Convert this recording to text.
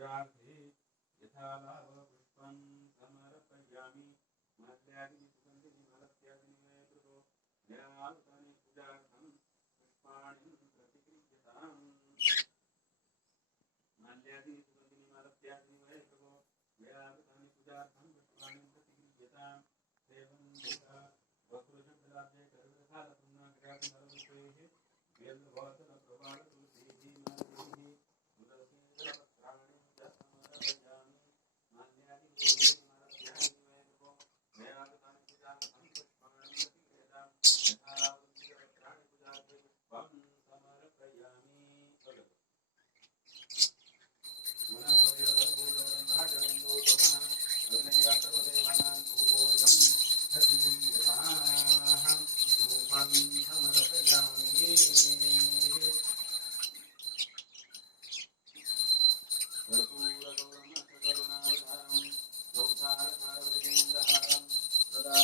पूजार्थे यथालाभपुष्पं समर्पयामि माल्यादि सुगन्धिनि मलत्यादिनिमय कृतो मयावतानि पूजार्थं पुष्पाणि प्रतिगृह्यताम् माल्यादि सुगन्धिनि मलत्यादिनिमय कृतो मयावतानि पूजार्थं पुष्पाणि प्रतिगृह्यताम् सेवं देवा वक्रुजगलाभ्ये कर्मधारपुण्यग्रामनररूपेः वेल्लवासन प्रवाल तुलसीः मालिः तुलसीपत्राणि च समर्पयामि माल्यादि सुगन्धिनि मलत्यादिनिमय कृतो मयावतानि पूजार्थं पुष्पाणि प्रतिगृह्यताम् यथालाभपुष्पत्राणि पूजार्थे पुष्पं समर्पयामि कर्पूरगौरमकरुणावतारं सौतारकारवृजेन्द्रहारं सदा